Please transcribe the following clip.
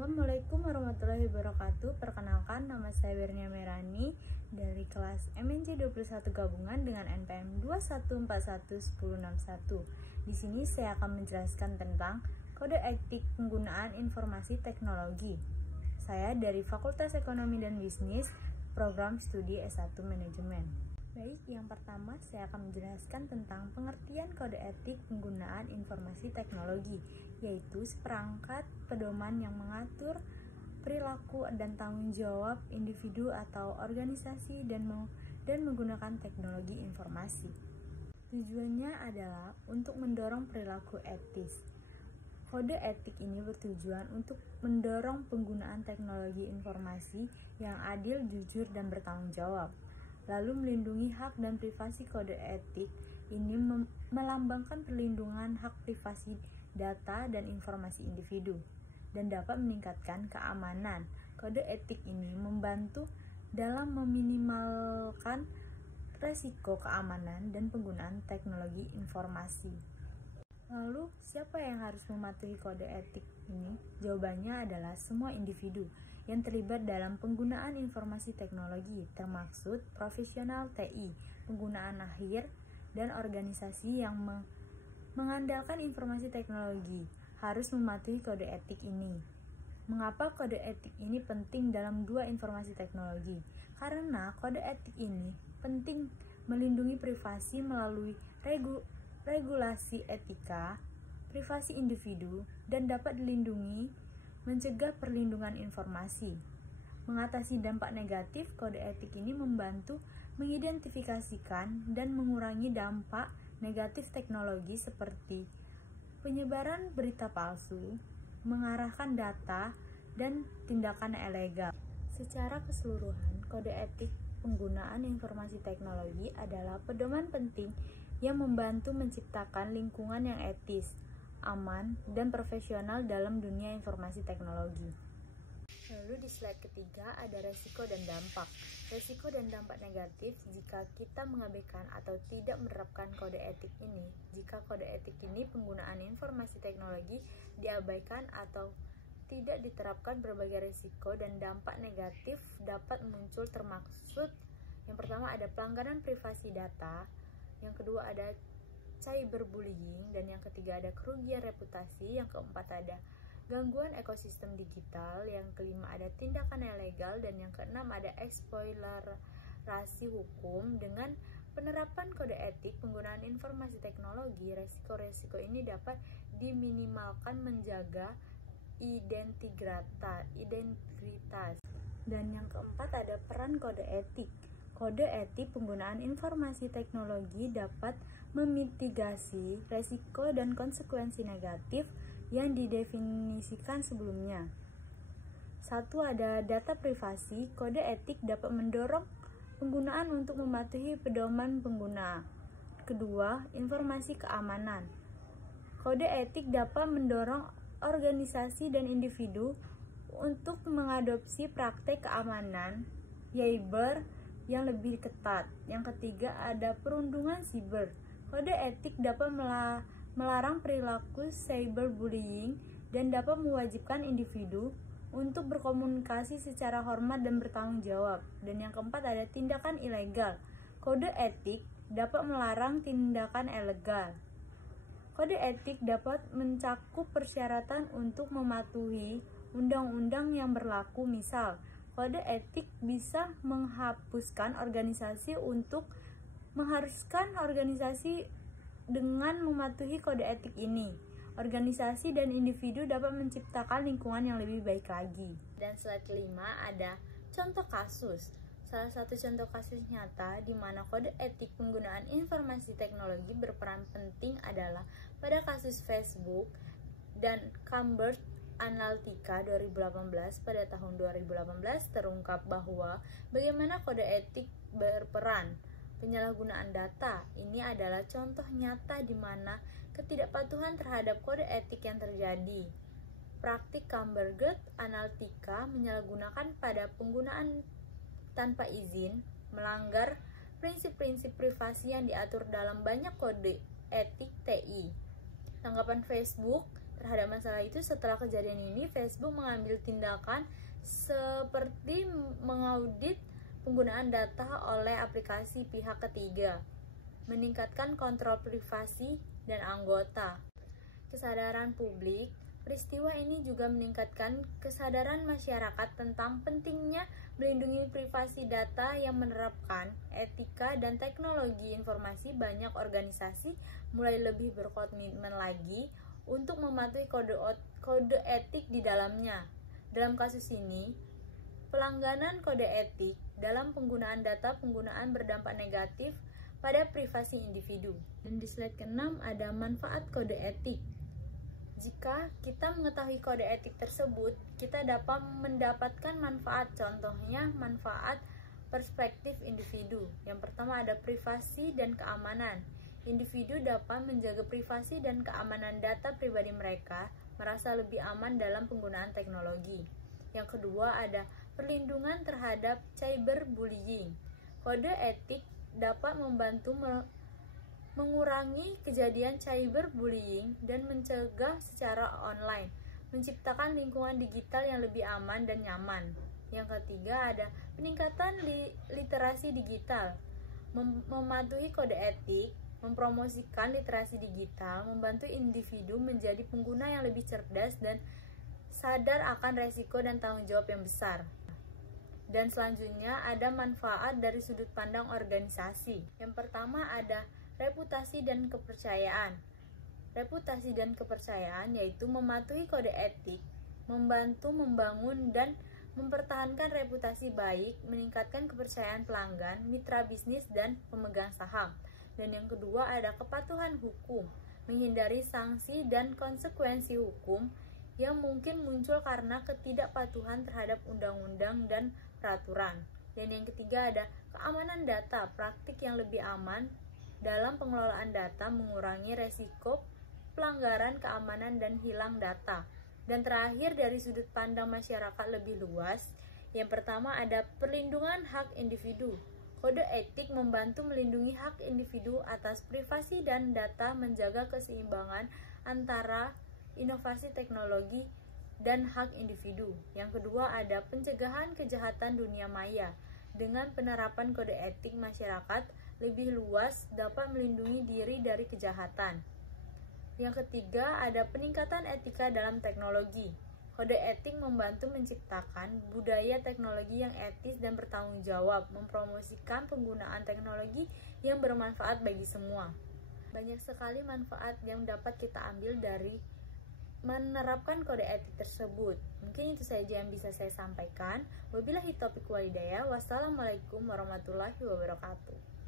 Assalamualaikum warahmatullahi wabarakatuh. Perkenalkan, nama saya Bernia Merani dari kelas MNC 21 gabungan dengan NPM 21411061. Di sini saya akan menjelaskan tentang kode etik penggunaan informasi teknologi. Saya dari Fakultas Ekonomi dan Bisnis, program studi S1 Manajemen. Baik, yang pertama saya akan menjelaskan tentang pengertian kode etik penggunaan informasi teknologi, yaitu seperangkat pedoman yang mengatur perilaku dan tanggung jawab individu atau organisasi dan menggunakan teknologi informasi. Tujuannya adalah untuk mendorong perilaku etis. Kode etik ini bertujuan untuk mendorong penggunaan teknologi informasi yang adil, jujur, dan bertanggung jawab. Lalu melindungi hak dan privasi. Kode etik ini melambangkan perlindungan hak privasi data dan informasi individu dan dapat meningkatkan keamanan. Kode etik ini membantu dalam meminimalkan resiko keamanan dan penggunaan teknologi informasi. Lalu, siapa yang harus mematuhi kode etik ini? Jawabannya adalah semua individu yang terlibat dalam penggunaan informasi teknologi, termaksud profesional TI, penggunaan akhir, dan organisasi yang mengandalkan informasi teknologi harus mematuhi kode etik ini. Mengapa kode etik ini penting dalam dua informasi teknologi? Karena kode etik ini penting melindungi privasi melalui regulasi etika, privasi individu, dan dapat dilindungi, mencegah perlindungan informasi. Mengatasi dampak negatif, kode etik ini membantu mengidentifikasikan dan mengurangi dampak negatif teknologi seperti penyebaran berita palsu, mengarahkan data, dan tindakan ilegal. Secara keseluruhan, kode etik penggunaan informasi teknologi adalah pedoman penting yang membantu menciptakan lingkungan yang etis, aman, dan profesional dalam dunia informasi teknologi. Lalu di slide ketiga ada resiko dan dampak. Resiko dan dampak negatif jika kita mengabaikan atau tidak menerapkan kode etik ini. Jika kode etik ini penggunaan informasi teknologi diabaikan atau tidak diterapkan, berbagai risiko dan dampak negatif dapat muncul, termaksud yang pertama ada pelanggaran privasi data, yang kedua ada cyberbullying, dan yang ketiga ada kerugian reputasi, yang keempat ada gangguan ekosistem digital, yang kelima ada tindakan ilegal, dan yang keenam ada eksploitasi hukum. Dengan penerapan kode etik penggunaan informasi teknologi, resiko-resiko ini dapat diminimalkan, menjaga integritas. Dan yang keempat ada peran kode etik. Kode etik penggunaan informasi teknologi dapat memitigasi resiko dan konsekuensi negatif yang didefinisikan sebelumnya. Satu, ada data privasi. Kode etik dapat mendorong penggunaan untuk mematuhi pedoman pengguna. Kedua, informasi keamanan. Kode etik dapat mendorong organisasi dan individu untuk mengadopsi praktek keamanan cyber yang lebih ketat. Yang ketiga ada perundungan siber. Kode etik dapat melarang perilaku cyberbullying dan dapat mewajibkan individu untuk berkomunikasi secara hormat dan bertanggung jawab. Dan yang keempat ada tindakan ilegal. Kode etik dapat melarang tindakan ilegal. Kode etik dapat mencakup persyaratan untuk mematuhi undang-undang yang berlaku. Misal, kode etik bisa menghapuskan organisasi untuk mengharuskan organisasi dengan mematuhi kode etik ini. Organisasi dan individu dapat menciptakan lingkungan yang lebih baik lagi. Dan slide kelima ada contoh kasus. Salah satu contoh kasus nyata di mana kode etik penggunaan informasi teknologi berperan penting adalah pada kasus Facebook dan Cambridge Analytica 2018. Pada tahun 2018 terungkap bahwa bagaimana kode etik berperan penyalahgunaan data. Ini adalah contoh nyata di mana ketidakpatuhan terhadap kode etik yang terjadi. Praktik Cambridge Analytica menyalahgunakan pada penggunaan tanpa izin, melanggar prinsip-prinsip privasi yang diatur dalam banyak kode etik TI. Tanggapan Facebook terhadap masalah itu, setelah kejadian ini, Facebook mengambil tindakan seperti mengaudit penggunaan data oleh aplikasi pihak ketiga, meningkatkan kontrol privasi dan anggota. Kesadaran publik. Peristiwa ini juga meningkatkan kesadaran masyarakat tentang pentingnya melindungi privasi data yang menerapkan etika dan teknologi informasi. Banyak organisasi mulai lebih berkomitmen lagi untuk mematuhi kode etik di dalamnya. Dalam kasus ini, pelanggaran kode etik dalam penggunaan data penggunaan berdampak negatif pada privasi individu. Dan di slide ke-6 ada manfaat kode etik. Jika kita mengetahui kode etik tersebut, kita dapat mendapatkan manfaat. Contohnya, manfaat perspektif individu. Yang pertama ada privasi dan keamanan. Individu dapat menjaga privasi dan keamanan data pribadi mereka, merasa lebih aman dalam penggunaan teknologi. Yang kedua ada perlindungan terhadap cyberbullying. Kode etik dapat membantu mengurangi kejadian cyberbullying dan mencegah secara online, menciptakan lingkungan digital yang lebih aman dan nyaman. Yang ketiga ada peningkatan literasi digital. Mematuhi kode etik, mempromosikan literasi digital, membantu individu menjadi pengguna yang lebih cerdas dan sadar akan resiko dan tanggung jawab yang besar. Dan selanjutnya ada manfaat dari sudut pandang organisasi. Yang pertama ada reputasi dan kepercayaan. Reputasi dan kepercayaan yaitu mematuhi kode etik, membantu membangun dan mempertahankan reputasi baik, meningkatkan kepercayaan pelanggan, mitra bisnis, dan pemegang saham. Dan yang kedua ada kepatuhan hukum, menghindari sanksi dan konsekuensi hukum yang mungkin muncul karena ketidakpatuhan terhadap undang-undang dan peraturan. Dan yang ketiga ada keamanan data, praktik yang lebih aman dalam pengelolaan data, mengurangi resiko pelanggaran keamanan dan hilang data. Dan terakhir dari sudut pandang masyarakat lebih luas, yang pertama ada perlindungan hak individu. Kode etik membantu melindungi hak individu atas privasi dan data, menjaga keseimbangan antara inovasi teknologi dan hak individu. Yang kedua ada pencegahan kejahatan dunia maya. Dengan penerapan kode etik, masyarakat lebih luas dapat melindungi diri dari kejahatan. Yang ketiga ada peningkatan etika dalam teknologi. Kode etik membantu menciptakan budaya teknologi yang etis dan bertanggung jawab, mempromosikan penggunaan teknologi yang bermanfaat bagi semua. Banyak sekali manfaat yang dapat kita ambil dari menerapkan kode etik tersebut. Mungkin itu saja yang bisa saya sampaikan. Wabillahi taufiq wal hidayah. Wassalamualaikum warahmatullahi wabarakatuh.